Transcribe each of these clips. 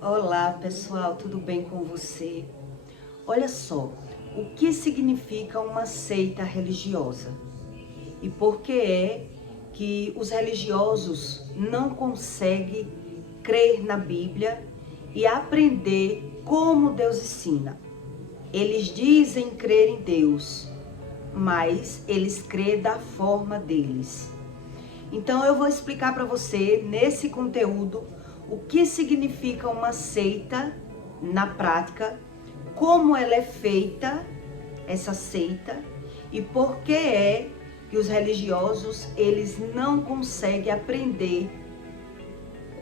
Olá pessoal, tudo bem com você? Olha só, o que significa uma seita religiosa? E por que é que os religiosos não conseguem crer na Bíblia e aprender como Deus ensina? Eles dizem crer em Deus, mas eles crêem da forma deles. Então eu vou explicar para você nesse conteúdo o que significa uma seita na prática, como ela é feita, essa seita, e por que é que os religiosos eles não conseguem aprender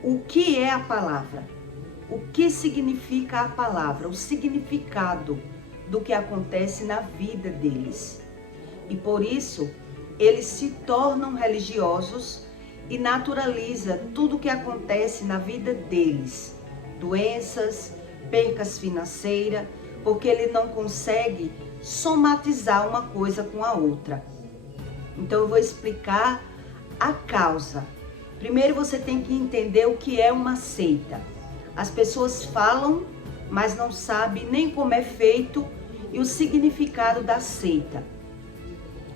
o que é a palavra, o que significa a palavra, o significado do que acontece na vida deles. E por isso eles se tornam religiosos e naturaliza tudo o que acontece na vida deles. Doenças, percas financeiras, porque ele não consegue somatizar uma coisa com a outra. Então eu vou explicar a causa. Primeiro você tem que entender o que é uma seita. As pessoas falam, mas não sabem nem como é feito e o significado da seita.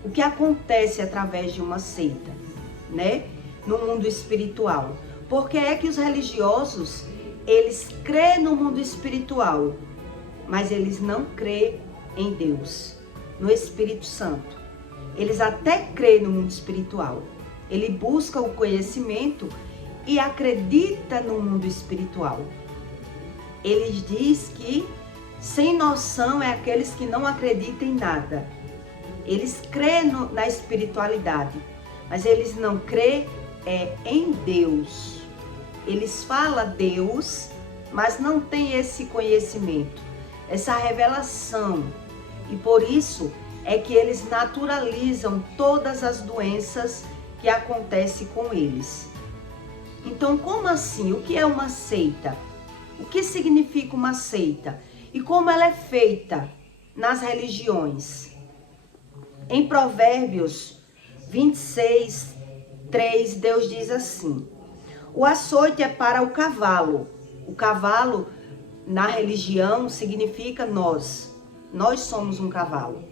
O que acontece através de uma seita, né? No mundo espiritual. Porque é que os religiosos, eles crêem no mundo espiritual, mas eles não crêem em Deus, no Espírito Santo. Eles até crêem no mundo espiritual. Ele busca o conhecimento e acredita no mundo espiritual. Eles dizem que sem noção é aqueles que não acreditam em nada. Eles creem na espiritualidade, mas eles não creem em Deus. Eles falam Deus, mas não tem esse conhecimento, essa revelação. E por isso é que eles naturalizam todas as doenças que acontecem com eles. Então, como assim? O que é uma seita? O que significa uma seita? E como ela é feita nas religiões? Em Provérbios 26, 3, Deus diz assim: o açoite é para o cavalo. O cavalo, na religião, significa nós. Nós somos um cavalo.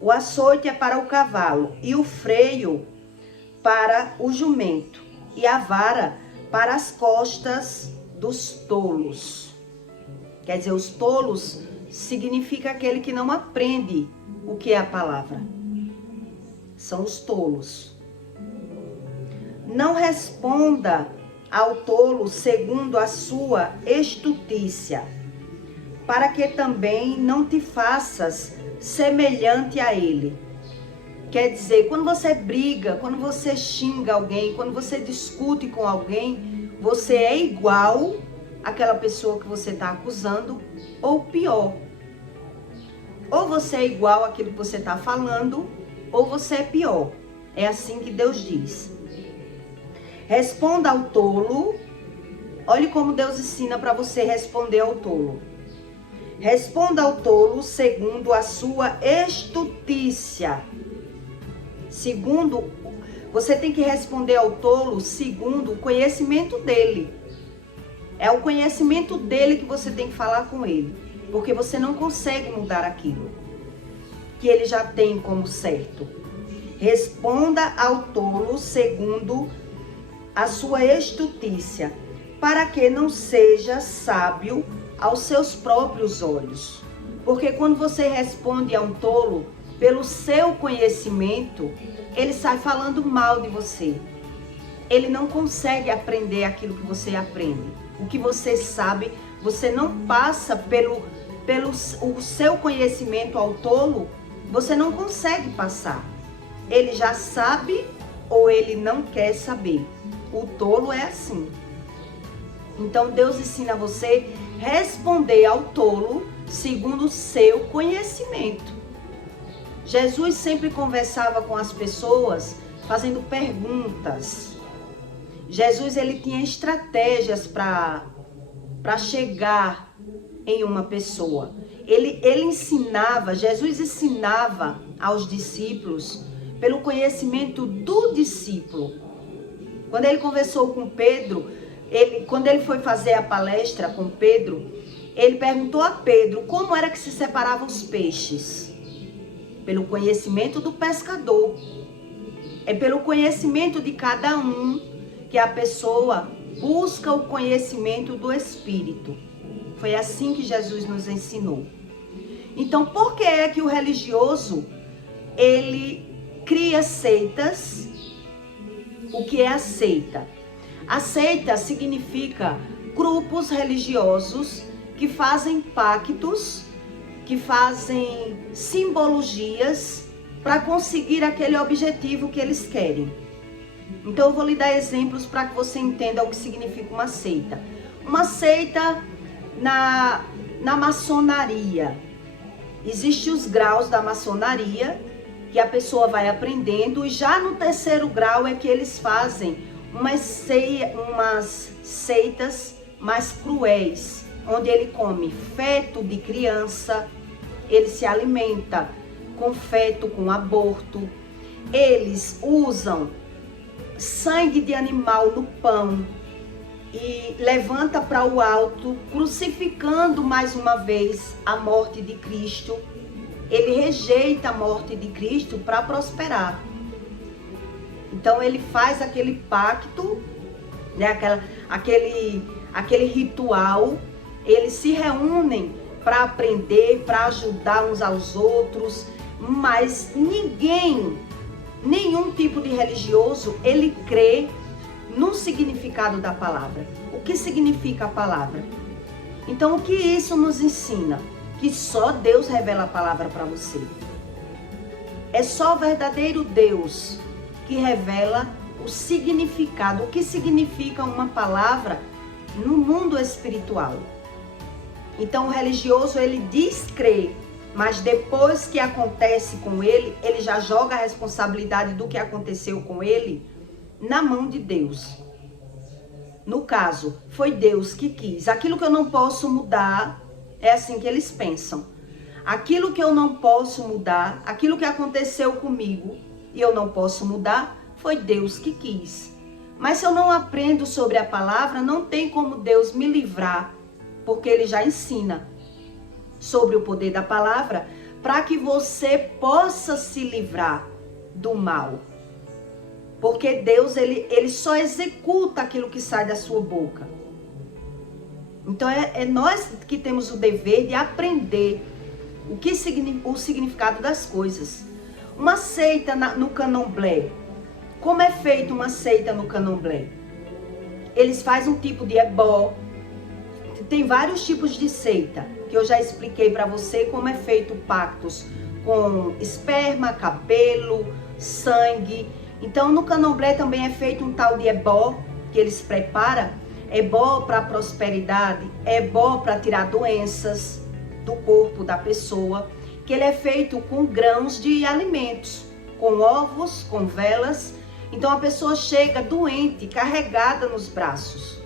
O açoite é para o cavalo e o freio para o jumento e a vara para as costas dos tolos. Quer dizer, os tolos significa aquele que não aprende o que é a palavra. São os tolos. Não responda ao tolo segundo a sua estutícia, para que também não te faças semelhante a ele. Quer dizer, quando você briga, quando você xinga alguém, quando você discute com alguém, você é igual àquela pessoa que você está acusando, ou pior. Ou você é igual àquilo que você está falando, ou você é pior. É assim que Deus diz. Responda ao tolo. Olhe como Deus ensina para você responder ao tolo. Responda ao tolo segundo a sua estutícia. Segundo, você tem que responder ao tolo segundo o conhecimento dele. É o conhecimento dele que você tem que falar com ele. Porque você não consegue mudar aquilo que ele já tem como certo. Responda ao tolo segundo a sua estutícia, para que não seja sábio aos seus próprios olhos. Porque quando você responde a um tolo pelo seu conhecimento, ele sai falando mal de você. Ele não consegue aprender aquilo que você aprende. O que você sabe, você não passa pelo o seu conhecimento ao tolo, você não consegue passar. Ele já sabe ou ele não quer saber. O tolo é assim. Então Deus ensina você responder ao tolo segundo o seu conhecimento. Jesus sempre conversava com as pessoas fazendo perguntas. Jesus ele tinha estratégias para chegar em uma pessoa. Jesus ensinava aos discípulos pelo conhecimento do discípulo. Quando ele conversou com Pedro, quando ele foi fazer a palestra com Pedro, ele perguntou a Pedro como era que se separavam os peixes. Pelo conhecimento do pescador. É pelo conhecimento de cada um que a pessoa busca o conhecimento do Espírito. Foi assim que Jesus nos ensinou. Então, por que é que o religioso, ele cria seitas? O que é a seita? A seita significa grupos religiosos que fazem pactos, que fazem simbologias para conseguir aquele objetivo que eles querem. Então eu vou lhe dar exemplos para que você entenda o que significa uma seita. Uma seita na maçonaria. Existem os graus da maçonaria que a pessoa vai aprendendo, e já no terceiro grau é que eles fazem umas seitas mais cruéis, onde ele come feto de criança, ele se alimenta com feto, com aborto, eles usam sangue de animal no pão e levanta para o alto, crucificando mais uma vez a morte de Cristo. Ele rejeita a morte de Cristo para prosperar. Então ele faz aquele pacto, né, aquele ritual. Eles se reúnem para aprender, para ajudar uns aos outros, mas nenhum tipo de religioso, ele crê no significado da palavra. O que significa a palavra? Então, o que isso nos ensina? Que só Deus revela a palavra para você. É só o verdadeiro Deus que revela o significado, o que significa uma palavra no mundo espiritual. Então, o religioso, ele diz crer, mas depois que acontece com ele, ele já joga a responsabilidade do que aconteceu com ele na mão de Deus. No caso, foi Deus que quis. Aquilo que eu não posso mudar, é assim que eles pensam. Aquilo que eu não posso mudar, aquilo que aconteceu comigo e eu não posso mudar, foi Deus que quis. Mas se eu não aprendo sobre a palavra, não tem como Deus me livrar, porque Ele já ensina sobre o poder da palavra para que você possa se livrar do mal. Porque Deus, ele só executa aquilo que sai da sua boca. Então é nós que temos o dever de aprender o significado das coisas. Uma seita no candomblé. Como é feita uma seita no candomblé? Eles fazem um tipo de ebó. Tem vários tipos de seita, que eu já expliquei para você como é feito pactos com esperma, cabelo, sangue. Então no candomblé também é feito um tal de ebó, que eles preparam. Ebó para prosperidade, ebó para tirar doenças do corpo da pessoa, que ele é feito com grãos de alimentos, com ovos, com velas. Então a pessoa chega doente, carregada nos braços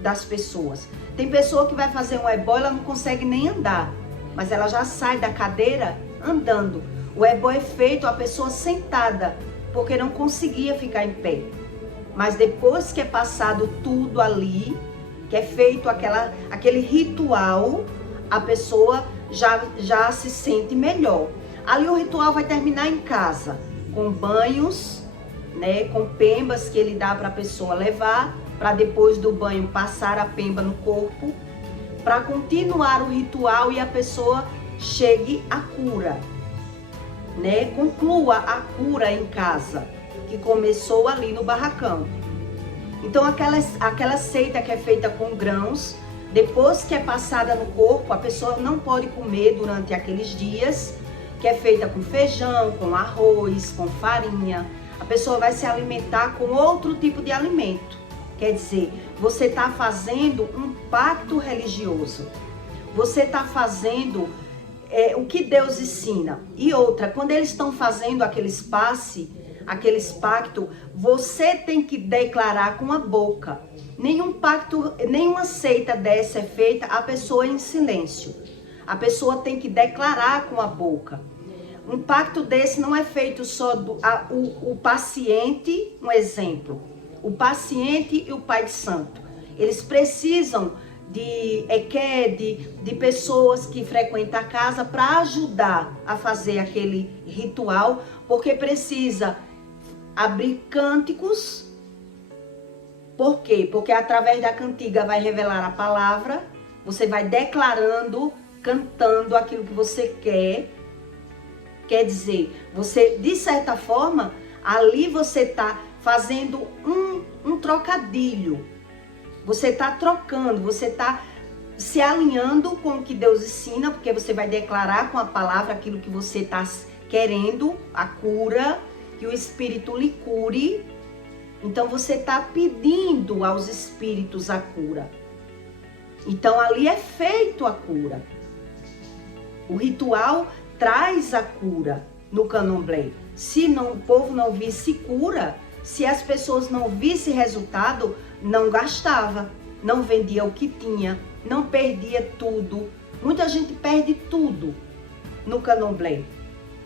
das pessoas. Tem pessoa que vai fazer um ebó, ela não consegue nem andar, mas ela já sai da cadeira andando. O ebó é feito a pessoa sentada, porque não conseguia ficar em pé. Mas depois que é passado tudo ali, que é feito aquele ritual, a pessoa já se sente melhor. Ali o ritual vai terminar em casa, com banhos, né, com pembas que ele dá para a pessoa levar, para depois do banho passar a pemba no corpo, para continuar o ritual e a pessoa chegue à cura, né? Conclua a cura em casa, que começou ali no barracão. Então aquela seita que é feita com grãos, depois que é passada no corpo, a pessoa não pode comer durante aqueles dias, que é feita com feijão, com arroz, com farinha. A pessoa vai se alimentar com outro tipo de alimento. Quer dizer, você está fazendo um pacto religioso. Você está fazendo o que Deus ensina. E outra, quando eles estão fazendo aqueles pactos, você tem que declarar com a boca. Nenhum pacto, nenhuma seita dessa é feita a pessoa em silêncio. A pessoa tem que declarar com a boca. Um pacto desse não é feito só o paciente, um exemplo, o paciente e o Pai Santo. Eles precisam de equede, de pessoas que frequentam a casa para ajudar a fazer aquele ritual, porque precisa abrir cânticos. Por quê? Porque através da cantiga vai revelar a palavra, você vai declarando, cantando aquilo que você quer. Quer dizer, você, de certa forma, ali você está fazendo um trocadilho. Você está trocando, você está se alinhando com o que Deus ensina, porque você vai declarar com a palavra aquilo que você está querendo, a cura, que o Espírito lhe cure. Então você está pedindo aos Espíritos a cura. Então ali é feito a cura. O ritual traz a cura no candomblé. Se não, o povo não visse cura, se as pessoas não vissem resultado, não gastava, não vendia o que tinha, não perdia tudo. Muita gente perde tudo no candomblé.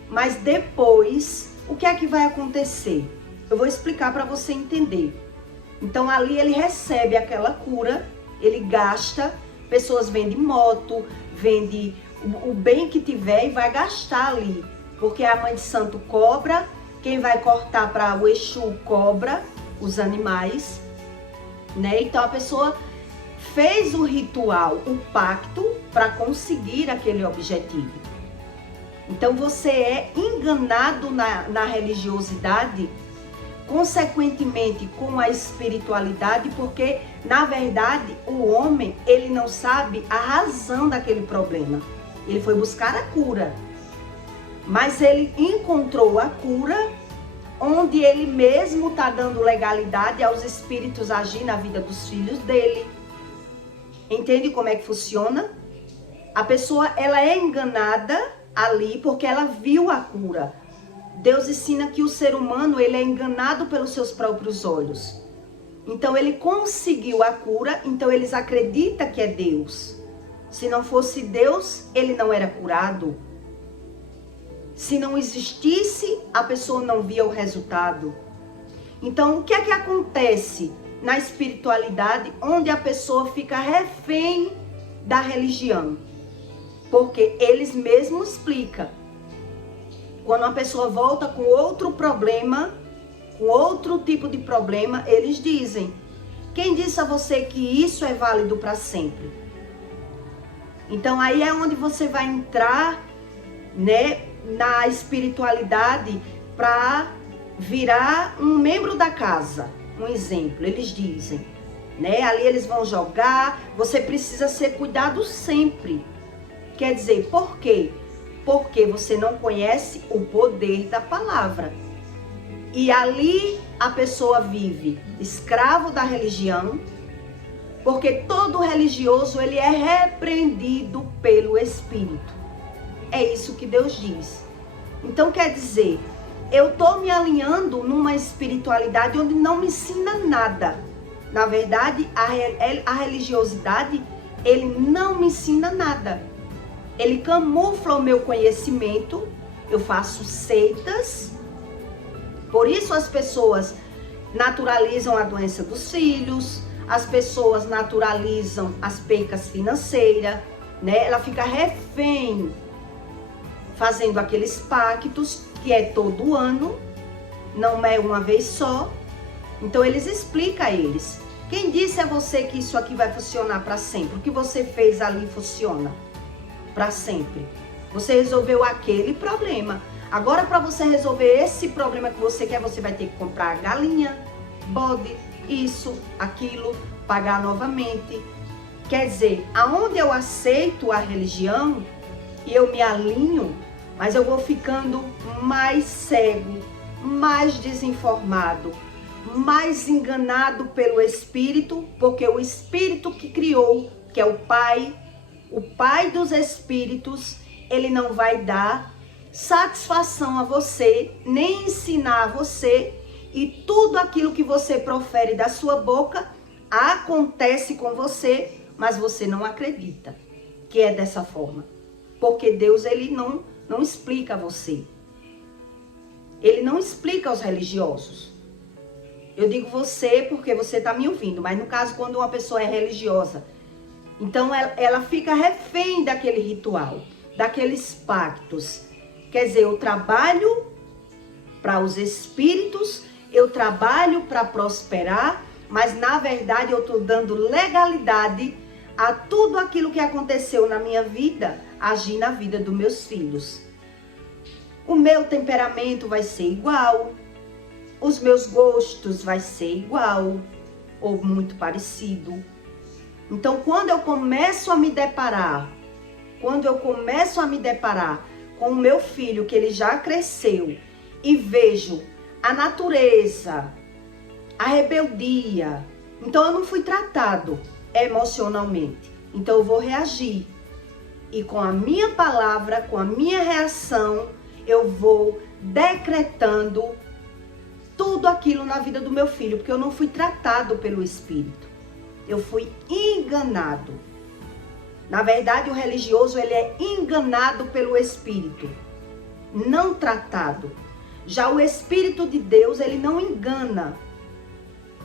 Mas depois, o que é que vai acontecer? Eu vou explicar para você entender. Então ali ele recebe aquela cura, ele gasta, pessoas vendem moto, vendem o bem que tiver e vai gastar ali. Porque a mãe de santo cobra, quem vai cortar para o Exu cobra, os animais, né? Então a pessoa fez o ritual, o pacto para conseguir aquele objetivo. Então você é enganado na religiosidade, consequentemente com a espiritualidade, porque na verdade o homem, ele não sabe a razão daquele problema. Ele foi buscar a cura, mas ele encontrou a cura onde ele mesmo está dando legalidade aos espíritos agir na vida dos filhos dele. Entende como é que funciona? A pessoa, ela é enganada ali porque ela viu a cura. Deus ensina que o ser humano, ele é enganado pelos seus próprios olhos. Então ele conseguiu a cura, então eles acreditam que é Deus. Se não fosse Deus, ele não era curado. Se não existisse, a pessoa não via o resultado. Então, o que é que acontece na espiritualidade, onde a pessoa fica refém da religião? Porque eles mesmos explicam. Quando uma pessoa volta com outro problema, com outro tipo de problema, eles dizem: quem disse a você que isso é válido para sempre? Então aí é onde você vai entrar, né, na espiritualidade para virar um membro da casa. Um exemplo, eles dizem, né? Ali eles vão jogar, você precisa ser cuidado sempre. Quer dizer, por quê? Porque você não conhece o poder da palavra. E ali a pessoa vive escravo da religião, porque todo religioso, ele é repreendido pelo Espírito. É isso que Deus diz. Então quer dizer, eu estou me alinhando numa espiritualidade onde não me ensina nada. Na verdade, a religiosidade, ele não me ensina nada. Ele camufla o meu conhecimento, eu faço seitas. Por isso as pessoas naturalizam a doença dos filhos, as pessoas naturalizam as percas financeiras, né? Ela fica refém, fazendo aqueles pactos, que é todo ano, não é uma vez só. Então eles explicam a eles: quem disse a você que isso aqui vai funcionar para sempre? O que você fez ali funciona para sempre. Você resolveu aquele problema. Agora, para você resolver esse problema que você quer, você vai ter que comprar galinha, bode, isso, aquilo, pagar novamente. Quer dizer, aonde eu aceito a religião e eu me alinho, mas eu vou ficando mais cego, mais desinformado, mais enganado pelo Espírito, porque o Espírito que criou, que é o Pai dos Espíritos, ele não vai dar satisfação a você, nem ensinar a você, e tudo aquilo que você profere da sua boca acontece com você, mas você não acredita que é dessa forma. Porque Deus, ele não explica a você. Ele não explica aos religiosos. Eu digo você porque você está me ouvindo, mas no caso quando uma pessoa é religiosa, então ela fica refém daquele ritual, daqueles pactos. Quer dizer, eu trabalho para os espíritos, eu trabalho para prosperar, mas na verdade eu estou dando legalidade a tudo aquilo que aconteceu na minha vida, agir na vida dos meus filhos. O meu temperamento vai ser igual, os meus gostos vai ser igual ou muito parecido. Então, quando eu começo a me deparar com o meu filho, que ele já cresceu, e vejo a natureza, a rebeldia, então eu não fui tratado emocionalmente. Então eu vou reagir. E com a minha palavra, com a minha reação, eu vou decretando tudo aquilo na vida do meu filho, porque eu não fui tratado pelo Espírito. Eu fui enganado. Na verdade, o religioso, ele é enganado pelo Espírito, não tratado. Já o Espírito de Deus, ele não engana.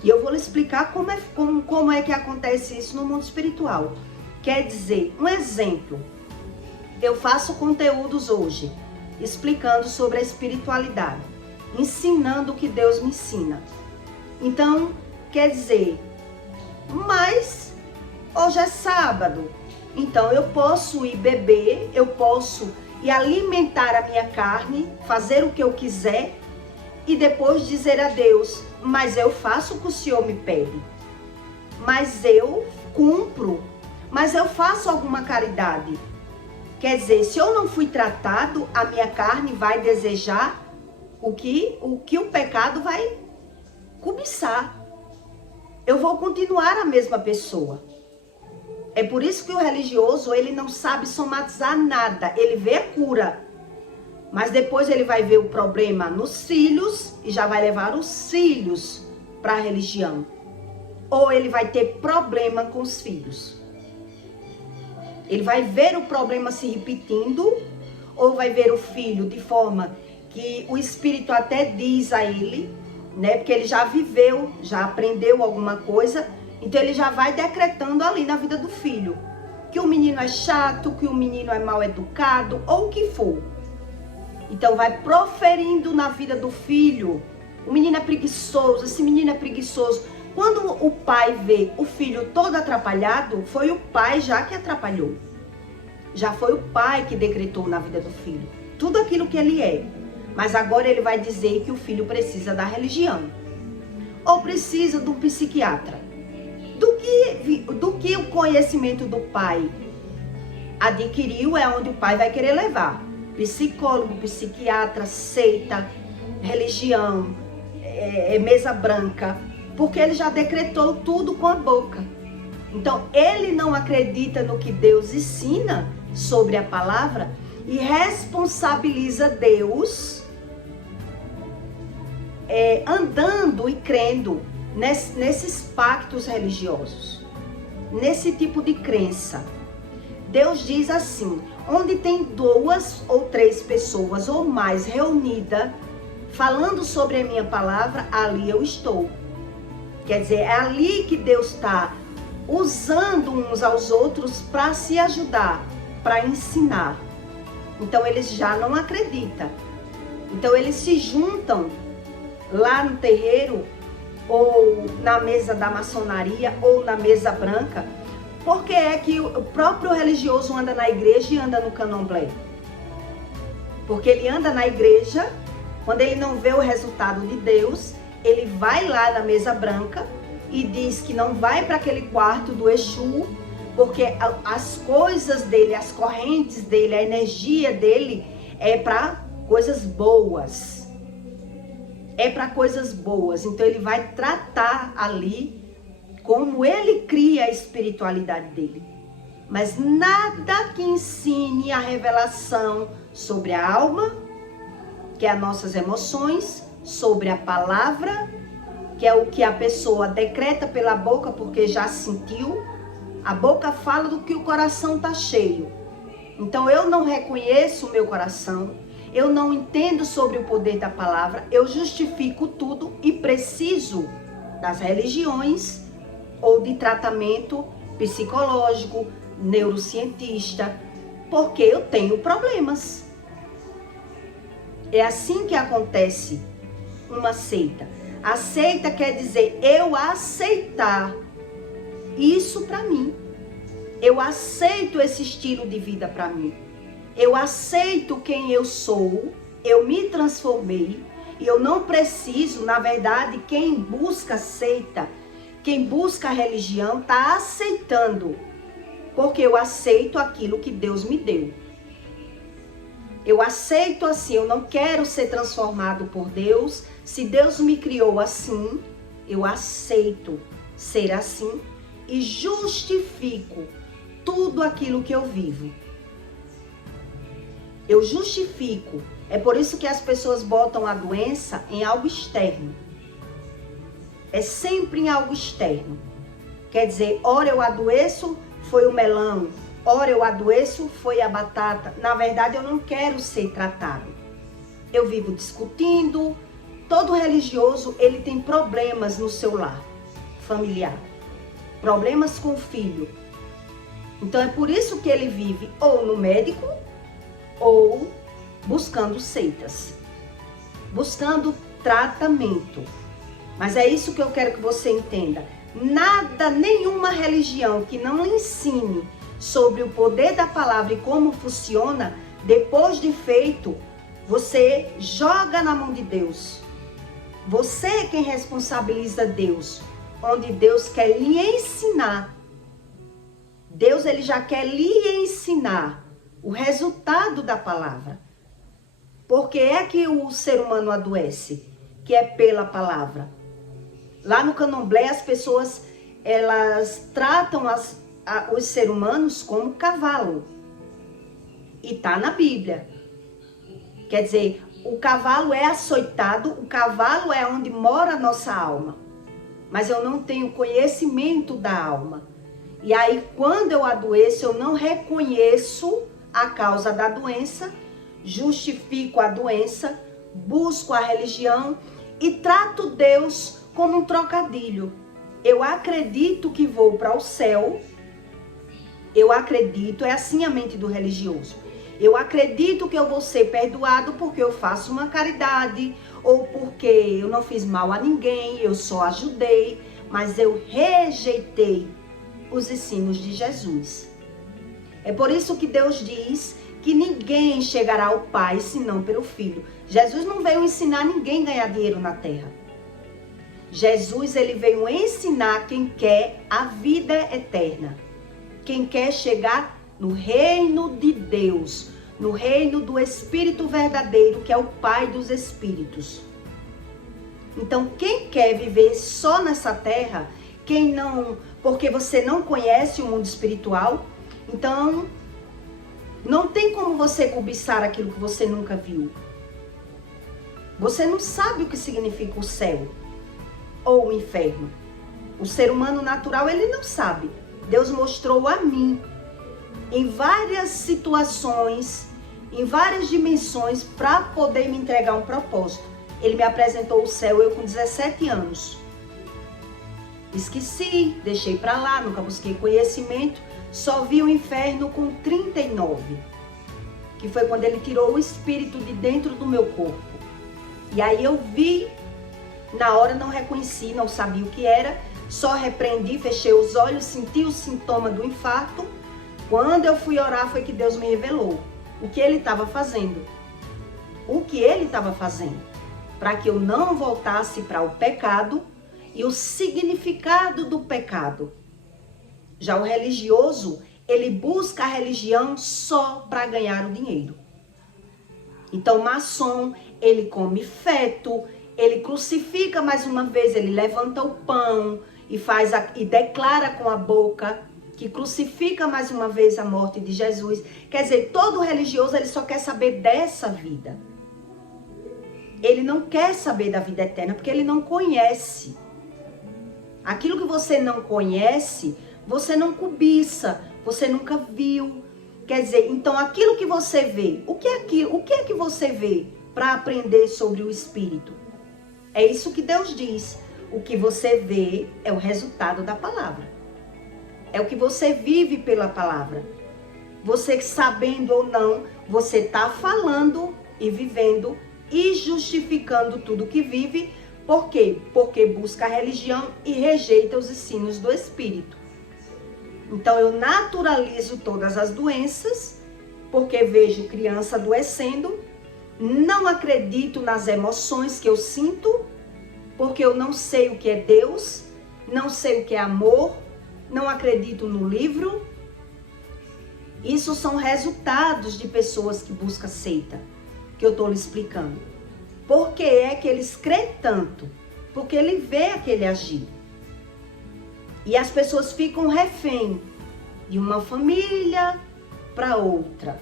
E eu vou lhe explicar como é que acontece isso no mundo espiritual. Quer dizer, um exemplo. Eu faço conteúdos hoje, explicando sobre a espiritualidade, ensinando o que Deus me ensina. Então, quer dizer, mas hoje é sábado, então eu posso ir beber, eu posso ir alimentar a minha carne, fazer o que eu quiser e depois dizer a Deus, mas eu faço o que o Senhor me pede, mas eu cumpro, mas eu faço alguma caridade. Quer dizer, se eu não fui tratado, a minha carne vai desejar o que o pecado vai cobiçar. Eu vou continuar a mesma pessoa. É por isso que o religioso, ele não sabe somatizar nada. Ele vê a cura, mas depois ele vai ver o problema nos filhos e já vai levar os filhos para a religião. Ou ele vai ter problema com os filhos. Ele vai ver o problema se repetindo, ou vai ver o filho de forma que o Espírito até diz a ele, né? Porque ele já viveu, já aprendeu alguma coisa, então ele já vai decretando ali na vida do filho que o menino é chato, que o menino é mal educado, ou o que for. Então vai proferindo na vida do filho, o menino é preguiçoso, esse menino é preguiçoso. Quando o pai vê o filho todo atrapalhado, foi o pai já que atrapalhou. Já foi o pai que decretou na vida do filho tudo aquilo que ele é. Mas agora ele vai dizer que o filho precisa da religião. Ou precisa de um psiquiatra. Do que o conhecimento do pai adquiriu é onde o pai vai querer levar. Psicólogo, psiquiatra, seita, religião, mesa branca. Porque ele já decretou tudo com a boca. Então, ele não acredita no que Deus ensina sobre a palavra e responsabiliza Deus andando e crendo nesses pactos religiosos, nesse tipo de crença. Deus diz assim, onde tem 2 ou 3 pessoas ou mais reunidas, falando sobre a minha palavra, ali eu estou. Quer dizer, é ali que Deus está usando uns aos outros para se ajudar, para ensinar. Então eles já não acreditam. Então eles se juntam lá no terreiro, ou na mesa da maçonaria, ou na mesa branca, porque é que o próprio religioso anda na igreja e anda no candomblé. Porque ele anda na igreja, quando ele não vê o resultado de Deus, ele vai lá na mesa branca e diz que não vai para aquele quarto do Exu, porque as coisas dele, as correntes dele, a energia dele é para coisas boas. É para coisas boas. Então ele vai tratar ali como ele cria a espiritualidade dele. Mas nada que ensine a revelação sobre a alma, que é as nossas emoções, sobre a palavra, que é o que a pessoa decreta pela boca porque já sentiu. A boca fala do que o coração está cheio. Então eu não reconheço o meu coração, eu não entendo sobre o poder da palavra, eu justifico tudo e preciso das religiões ou de tratamento psicológico, neurocientista, porque eu tenho problemas. É assim que acontece uma seita. A seita quer dizer eu aceitar isso para mim. Eu aceito esse estilo de vida para mim. Eu aceito quem eu sou, eu me transformei e eu não preciso, na verdade, quem busca seita, quem busca religião, está aceitando, porque eu aceito aquilo que Deus me deu. Eu aceito assim, eu não quero ser transformado por Deus. Se Deus me criou assim, eu aceito ser assim e justifico tudo aquilo que eu vivo. Eu justifico. É por isso que as pessoas botam a doença em algo externo. É sempre em algo externo. Quer dizer, ora eu adoeço, foi o melão. Ora eu adoeço, foi a batata. Na verdade, eu não quero ser tratado. Eu vivo discutindo. Todo religioso, ele tem problemas no seu lar familiar. Problemas com o filho. Então, é por isso que ele vive ou no médico, ou buscando seitas. Buscando tratamento. Mas é isso que eu quero que você entenda. Nada, nenhuma religião que não lhe ensine sobre o poder da palavra e como funciona, depois de feito, você joga na mão de Deus. Você é quem responsabiliza Deus, onde Deus quer lhe ensinar. Deus, ele já quer lhe ensinar o resultado da palavra. Por que é que o ser humano adoece? Que é pela palavra. Lá no candomblé, as pessoas, elas tratam os seres humanos como cavalo. E tá na Bíblia. Quer dizer, o cavalo é açoitado, o cavalo é onde mora a nossa alma. Mas eu não tenho conhecimento da alma. E aí, quando eu adoeço, eu não reconheço a causa da doença, justifico a doença, busco a religião e trato Deus como um trocadilho. Eu acredito que vou para o céu, eu acredito, é assim a mente do religioso. Eu acredito que eu vou ser perdoado porque eu faço uma caridade, ou porque eu não fiz mal a ninguém, eu só ajudei, mas eu rejeitei os ensinos de Jesus. É por isso que Deus diz que ninguém chegará ao Pai senão pelo Filho. Jesus não veio ensinar ninguém a ganhar dinheiro na terra. Jesus, ele veio ensinar quem quer a vida eterna. Quem quer chegar no reino de Deus, no reino do Espírito verdadeiro, que é o Pai dos Espíritos. Então, quem quer viver só nessa terra, quem não, porque você não conhece o mundo espiritual, então não tem como você cobiçar aquilo que você nunca viu. Você não sabe o que significa o céu ou o inferno. O ser humano natural, ele não sabe. Deus mostrou a mim, em várias situações, em várias dimensões, para poder me entregar um propósito. Ele me apresentou o céu, eu com 17 anos. Esqueci, deixei para lá, nunca busquei conhecimento, só vi o inferno com 39, que foi quando ele tirou o espírito de dentro do meu corpo. E aí eu vi, na hora não reconheci, não sabia o que era, só repreendi, fechei os olhos, senti o sintoma do infarto. Quando eu fui orar foi que Deus me revelou o que ele estava fazendo. O que ele estava fazendo, para que eu não voltasse para o pecado e o significado do pecado. Já o religioso, ele busca a religião só para ganhar o dinheiro. Então, o maçom, ele come feto, ele crucifica mais uma vez, ele levanta o pão e declara com a boca que crucifica mais uma vez a morte de Jesus. Quer dizer, todo religioso, ele só quer saber dessa vida. Ele não quer saber da vida eterna, porque ele não conhece. Aquilo que você não conhece, você não cobiça, você nunca viu. Quer dizer, então aquilo que você vê, o que é que você vê para aprender sobre o Espírito? É isso que Deus diz. O que você vê é o resultado da palavra. É o que você vive pela palavra. Você sabendo ou não, você está falando e vivendo e justificando tudo que vive. Por quê? Porque busca a religião e rejeita os ensinos do Espírito. Então eu naturalizo todas as doenças, porque vejo criança adoecendo, não acredito nas emoções que eu sinto, porque eu não sei o que é Deus, não sei o que é amor, não acredito no livro. Isso são resultados de pessoas que buscam seita, que eu estou lhe explicando. Por que é que eles creem tanto? Porque ele vê aquele agir. E as pessoas ficam refém de uma família para outra.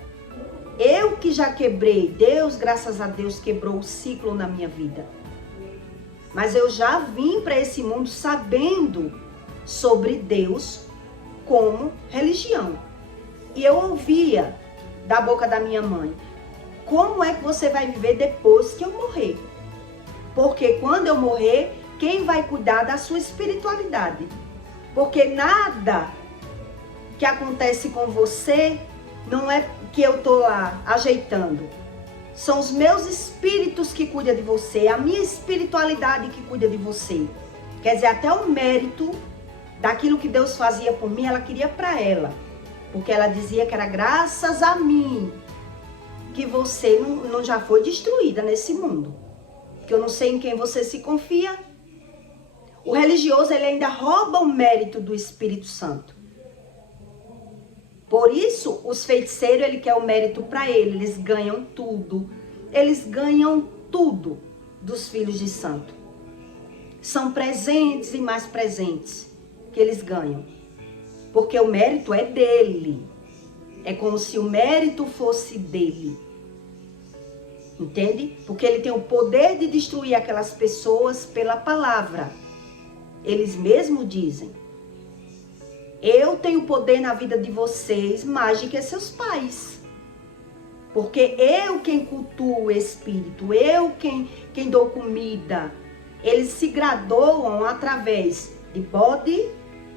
Eu que já quebrei, Deus, graças a Deus, quebrou o ciclo na minha vida. Mas eu já vim para esse mundo sabendo sobre Deus como religião. E eu ouvia da boca da minha mãe: como é que você vai viver depois que eu morrer? Porque quando eu morrer, quem vai cuidar da sua espiritualidade? Porque nada que acontece com você não é que eu tô lá ajeitando. São os meus espíritos que cuidam de você, a minha espiritualidade que cuida de você. Quer dizer, até o mérito daquilo que Deus fazia por mim, ela queria para ela. Porque ela dizia que era graças a mim que você não já foi destruída nesse mundo. Que eu não sei em quem você se confia. O religioso, ele ainda rouba o mérito do Espírito Santo. Por isso, os feiticeiros, ele quer o mérito para ele. Eles ganham tudo. Eles ganham tudo dos filhos de santo. São presentes e mais presentes que eles ganham. Porque o mérito é dele. É como se o mérito fosse dele. Entende? Porque ele tem o poder de destruir aquelas pessoas pela palavra. Eles mesmos dizem: eu tenho poder na vida de vocês mais do que seus pais. Porque eu quem cultuo o Espírito, eu quem dou comida. Eles se graduam através de bode,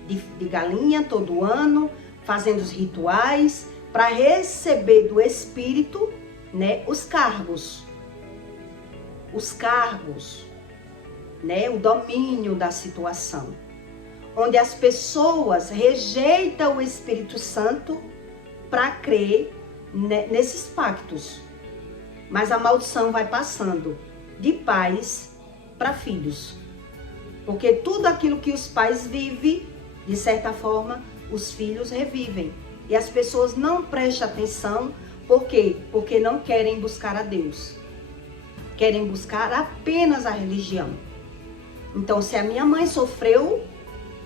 de galinha todo ano, fazendo os rituais, para receber do Espírito, né, os cargos. Os cargos, né, o domínio da situação. Onde as pessoas rejeitam o Espírito Santo para crer nesses pactos. Mas a maldição vai passando de pais para filhos. Porque tudo aquilo que os pais vivem, de certa forma, os filhos revivem. E as pessoas não prestam atenção. Por quê? Porque não querem buscar a Deus. Querem buscar apenas a religião. Então, se a minha mãe sofreu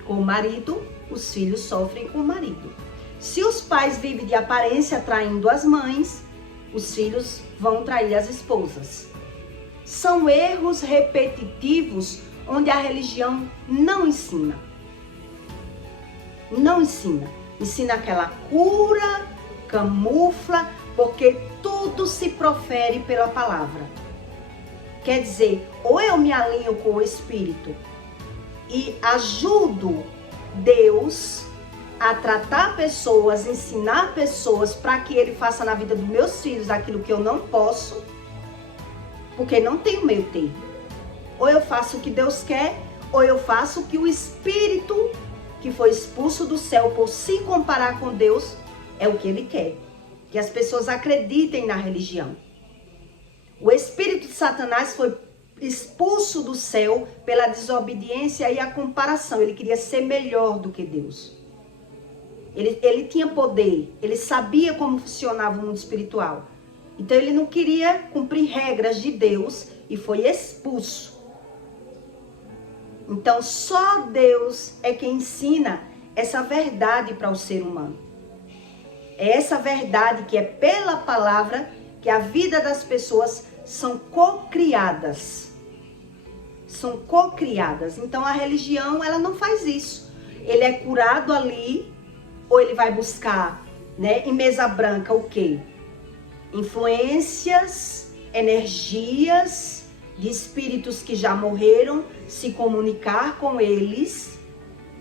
com o marido, os filhos sofrem com o marido. Se os pais vivem de aparência traindo as mães, os filhos vão trair as esposas. São erros repetitivos onde a religião não ensina. Não ensina. Ensina aquela cura, camufla, porque tudo se profere pela palavra. Quer dizer, ou eu me alinho com o Espírito e ajudo Deus a tratar pessoas, ensinar pessoas para que Ele faça na vida dos meus filhos aquilo que eu não posso, porque não tem meio termo. Ou eu faço o que Deus quer, ou eu faço o que o Espírito, que foi expulso do céu por se comparar com Deus, é o que Ele quer. Que as pessoas acreditem na religião. O espírito de Satanás foi expulso do céu pela desobediência e a comparação. Ele queria ser melhor do que Deus. Ele tinha poder, ele sabia como funcionava o mundo espiritual. Então ele não queria cumprir regras de Deus e foi expulso. Então só Deus é quem ensina essa verdade para o ser humano. É essa verdade que é pela palavra que a vida das pessoas são cocriadas. São cocriadas. Então a religião, ela não faz isso. Ele é curado ali, ou ele vai buscar né? Em mesa branca, o quê? Influências, energias de espíritos que já morreram, se comunicar com eles.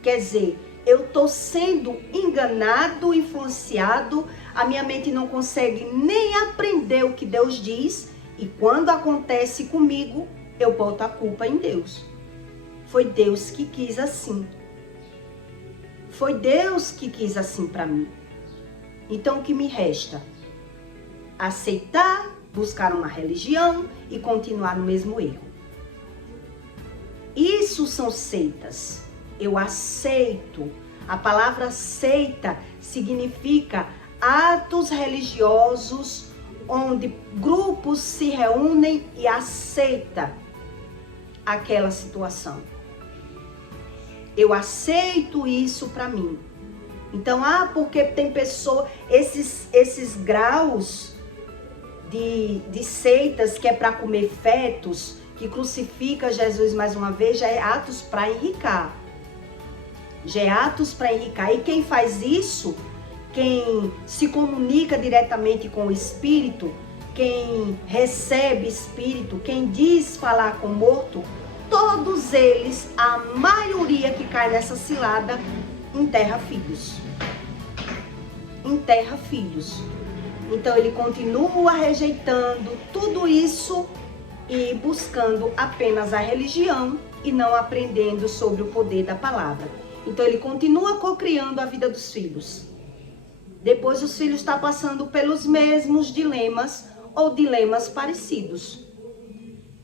Quer dizer, eu estou sendo enganado, influenciado, a minha mente não consegue nem aprender o que Deus diz, e quando acontece comigo, eu boto a culpa em Deus. Foi Deus que quis assim. Foi Deus que quis assim para mim. Então o que me resta? Aceitar, buscar uma religião e continuar no mesmo erro. Isso são seitas. Eu aceito. A palavra seita significa atos religiosos onde grupos se reúnem e aceitam aquela situação. Eu aceito isso para mim. Então, porque tem pessoa, esses graus de seitas que é para comer fetos, que crucifica Jesus mais uma vez, já é atos para enricar. Já é atos para enricar. E quem faz isso, quem se comunica diretamente com o Espírito, quem recebe Espírito, quem diz falar com o morto, todos eles, a maioria que cai nessa cilada, enterra filhos. Enterra filhos. Então ele continua rejeitando tudo isso e buscando apenas a religião e não aprendendo sobre o poder da palavra. Então ele continua cocriando a vida dos filhos. Depois os filhos estão passando pelos mesmos dilemas ou dilemas parecidos.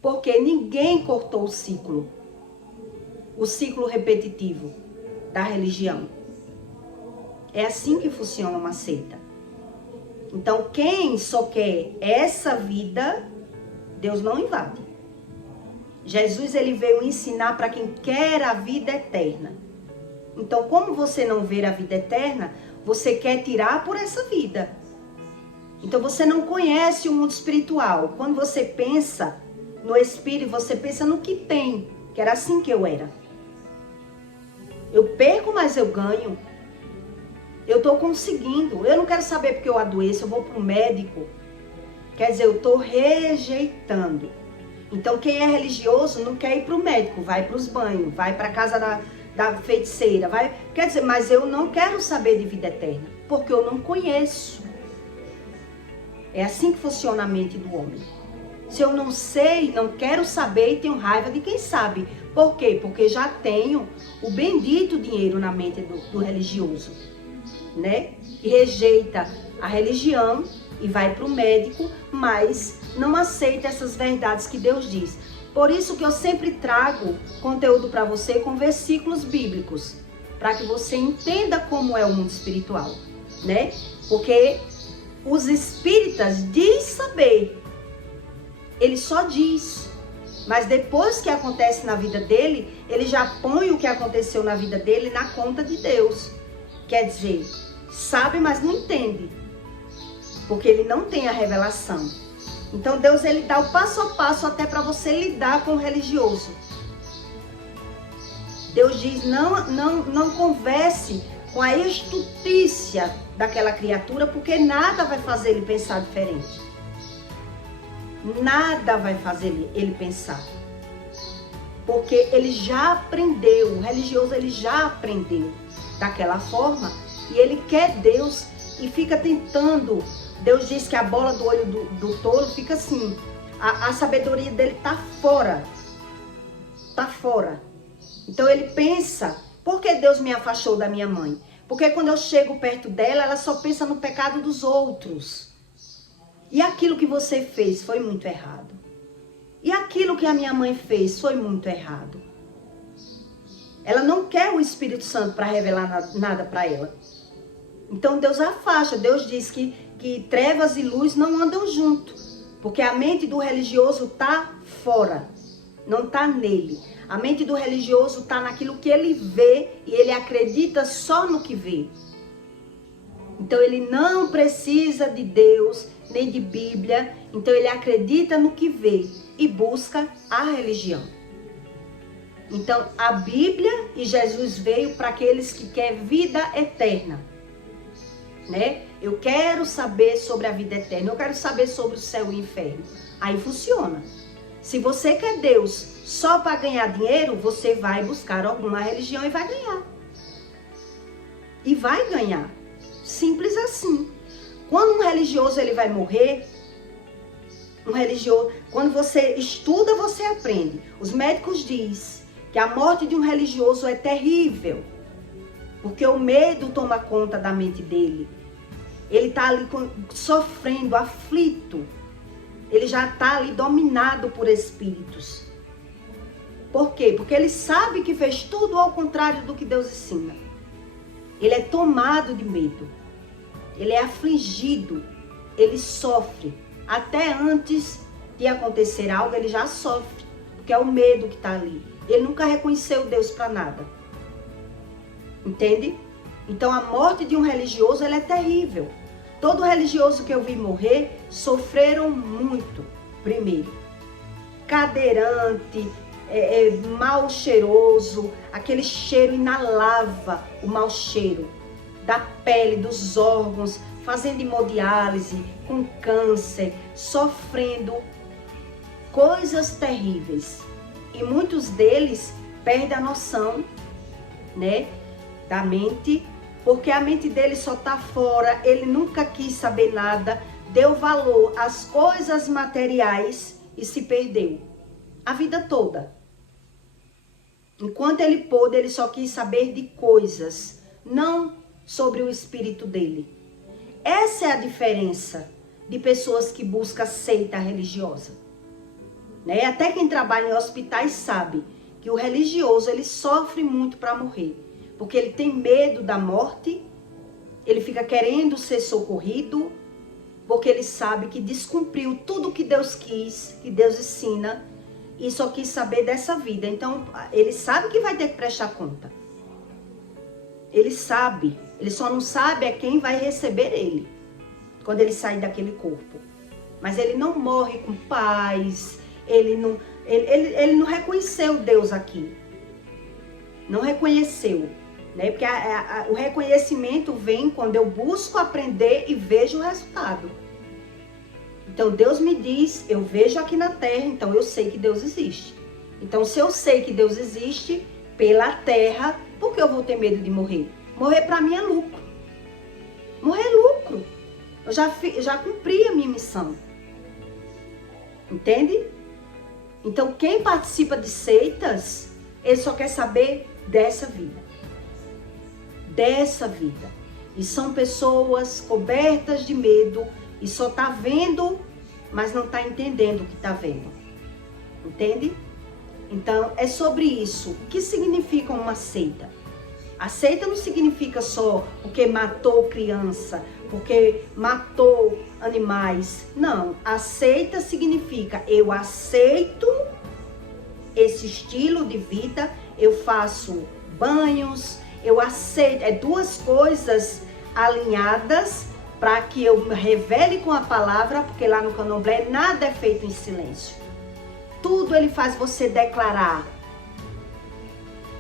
Porque ninguém cortou o ciclo repetitivo da religião. É assim que funciona uma seita. Então, quem só quer essa vida, Deus não invade. Jesus, ele veio ensinar para quem quer a vida eterna. Então, como você não vê a vida eterna, você quer tirar por essa vida. Então, você não conhece o mundo espiritual. Quando você pensa no espírito, você pensa no que tem, que era assim que eu era. Eu perco, mas eu ganho. Eu estou conseguindo. Eu não quero saber porque eu adoeço, eu vou para o médico. Quer dizer, eu estou rejeitando. Então, quem é religioso não quer ir para o médico, vai para os banhos, vai para a casa da feiticeira. Quer dizer, mas eu não quero saber de vida eterna, porque eu não conheço. É assim que funciona a mente do homem. Se eu não sei, não quero saber e tenho raiva de quem sabe. Por quê? Porque já tenho o bendito dinheiro na mente do religioso, né? Que rejeita a religião e vai para o médico, mas não aceita essas verdades que Deus diz. Por isso que eu sempre trago conteúdo para você com versículos bíblicos, para que você entenda como é o mundo espiritual, né? Porque os espíritas diz saber, ele só diz, mas depois que acontece na vida dele, ele já põe o que aconteceu na vida dele na conta de Deus. Quer dizer, sabe, mas não entende, porque ele não tem a revelação. Então Deus, ele dá o passo a passo até para você lidar com o religioso. Deus diz, não converse com a estutícia daquela criatura, porque nada vai fazer ele pensar diferente. Nada vai fazer ele pensar. Porque ele já aprendeu, o religioso ele já aprendeu daquela forma, e ele quer Deus e fica tentando. Deus diz que a bola do olho do tolo fica assim. A sabedoria dele tá fora. Tá fora. Então ele pensa, por que Deus me afastou da minha mãe? Porque quando eu chego perto dela, ela só pensa no pecado dos outros. E aquilo que você fez foi muito errado. E aquilo que a minha mãe fez foi muito errado. Ela não quer o Espírito Santo para revelar nada para ela. Então Deus afasta. Deus diz que trevas e luz não andam junto. Porque a mente do religioso está fora. Não está nele. A mente do religioso está naquilo que ele vê e ele acredita só no que vê. Então ele não precisa de Deus, nem de Bíblia. Então ele acredita no que vê e busca a religião. Então a Bíblia e Jesus veio para aqueles que querem vida eterna. né? Eu quero saber sobre a vida eterna, eu quero saber sobre o céu e o inferno. Aí funciona. Se você quer Deus só para ganhar dinheiro, você vai buscar alguma religião e vai ganhar. E vai ganhar. Simples assim. Quando um religioso ele vai morrer, quando você estuda, você aprende. Os médicos dizem que a morte de um religioso é terrível, porque o medo toma conta da mente dele. Ele está ali sofrendo, aflito. Ele já está ali dominado por espíritos. Por quê? Porque ele sabe que fez tudo ao contrário do que Deus ensina. Ele é tomado de medo. Ele é afligido. Ele sofre. Até antes de acontecer algo, ele já sofre. Porque é o medo que está ali. Ele nunca reconheceu Deus para nada. Entende? Então a morte de um religioso ela é terrível. Todo religioso que eu vi morrer sofreram muito. Primeiro, cadeirante, mal cheiroso, aquele cheiro inalava o mau cheiro da pele, dos órgãos, fazendo hemodiálise, com câncer, sofrendo coisas terríveis. E muitos deles perdem a noção, né, da mente, porque a mente dele só está fora, ele nunca quis saber nada, deu valor às coisas materiais e se perdeu a vida toda. Enquanto ele pôde, ele só quis saber de coisas, não sobre o espírito dele. Essa é a diferença de pessoas que buscam seita religiosa. Né? Até quem trabalha em hospitais sabe que o religioso ele sofre muito para morrer. Porque ele tem medo da morte, ele fica querendo ser socorrido, porque ele sabe que descumpriu tudo que Deus quis, que Deus ensina, e só quis saber dessa vida. Então, ele sabe que vai ter que prestar conta. Ele sabe, ele só não sabe é quem vai receber ele, quando ele sair daquele corpo. Mas ele não morre com paz, ele não reconheceu Deus aqui. Não reconheceu. Né? Porque o reconhecimento vem quando eu busco aprender e vejo o resultado. Então Deus me diz, eu vejo aqui na terra, então eu sei que Deus existe. Então se eu sei que Deus existe pela terra, por que eu vou ter medo de morrer? Morrer para mim é lucro. Morrer é lucro. Eu já cumpri a minha missão. Entende? Então quem participa de seitas, ele só quer saber dessa vida. Dessa vida. E são pessoas cobertas de medo e só tá vendo, mas não tá entendendo o que tá vendo. Entende? Então, é sobre isso. O que significa uma seita? A seita não significa só porque matou criança, porque matou animais. Não. A seita significa eu aceito esse estilo de vida, eu faço banhos, eu aceito, duas coisas alinhadas para que eu revele com a palavra, porque lá no candomblé nada é feito em silêncio. Tudo ele faz você declarar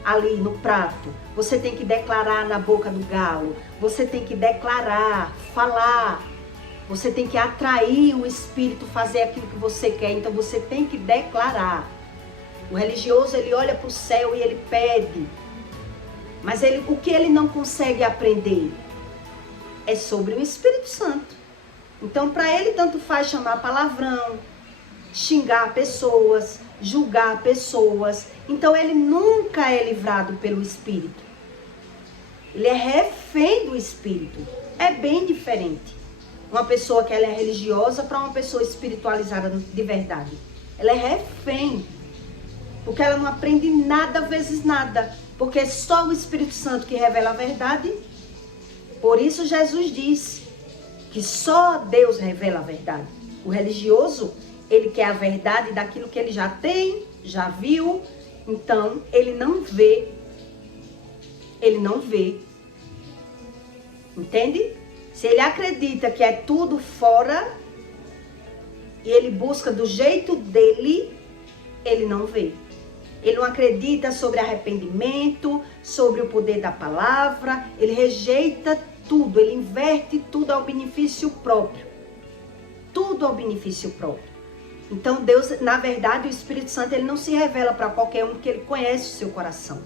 ali no prato. Você tem que declarar na boca do galo, você tem que declarar, falar. Você tem que atrair o espírito, fazer aquilo que você quer, então você tem que declarar. O religioso, ele olha para o céu e ele pede. Mas o que ele não consegue aprender é sobre o Espírito Santo. Então, para ele, tanto faz chamar palavrão, xingar pessoas, julgar pessoas. Então, ele nunca é livrado pelo Espírito. Ele é refém do Espírito. É bem diferente. Uma pessoa que ela é religiosa para uma pessoa espiritualizada de verdade. Ela é refém. Porque ela não aprende nada vezes nada. Porque é só o Espírito Santo que revela a verdade. Por isso Jesus diz que só Deus revela a verdade. O religioso, ele quer a verdade daquilo que ele já tem, já viu. Então, ele não vê. Ele não vê. Entende? Se ele acredita que é tudo fora e ele busca do jeito dele, ele não vê. Ele não acredita sobre arrependimento, sobre o poder da palavra. Ele rejeita tudo, ele inverte tudo ao benefício próprio. Tudo ao benefício próprio. Então Deus, na verdade, o Espírito Santo, ele não se revela para qualquer um, porque ele conhece o seu coração.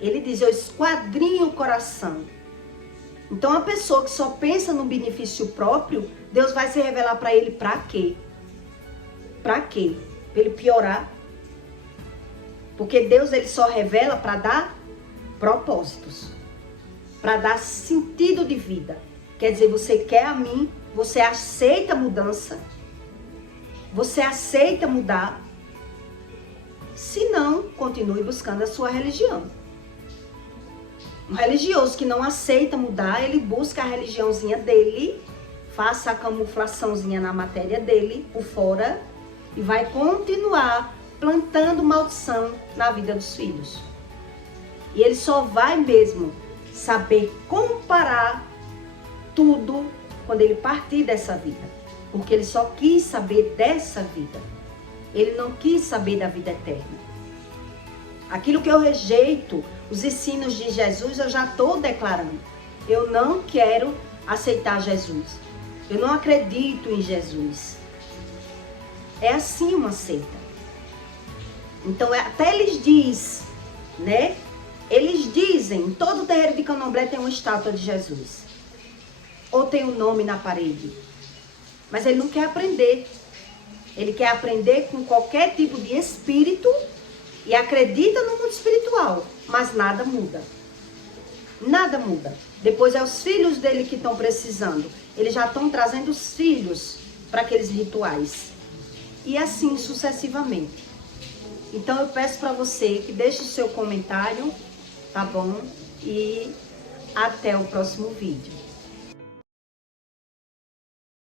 Ele diz, eu esquadrinho o coração. Então a pessoa que só pensa no benefício próprio, Deus vai se revelar para ele para quê? Para quê? Para ele piorar? Porque Deus, ele só revela para dar propósitos, para dar sentido de vida. Quer dizer, você quer a mim, você aceita a mudança, você aceita mudar. Se não, continue buscando a sua religião. Um religioso que não aceita mudar, ele busca a religiãozinha dele, faça a camuflaçãozinha na matéria dele, por fora, e vai continuar plantando maldição na vida dos filhos. E ele só vai mesmo saber comparar tudo quando ele partir dessa vida. Porque ele só quis saber dessa vida. Ele não quis saber da vida eterna. Aquilo que eu rejeito, os ensinos de Jesus, eu já estou declarando. Eu não quero aceitar Jesus. Eu não acredito em Jesus. É assim uma seita. Então, até eles dizem, né? Eles dizem, em todo terreiro de Candomblé tem uma estátua de Jesus. Ou tem um nome na parede. Mas ele não quer aprender. Ele quer aprender com qualquer tipo de espírito e acredita no mundo espiritual. Mas nada muda. Nada muda. Depois é os filhos dele que estão precisando. Eles já estão trazendo os filhos para aqueles rituais. E assim sucessivamente. Então eu peço para você que deixe o seu comentário, tá bom? E até o próximo vídeo.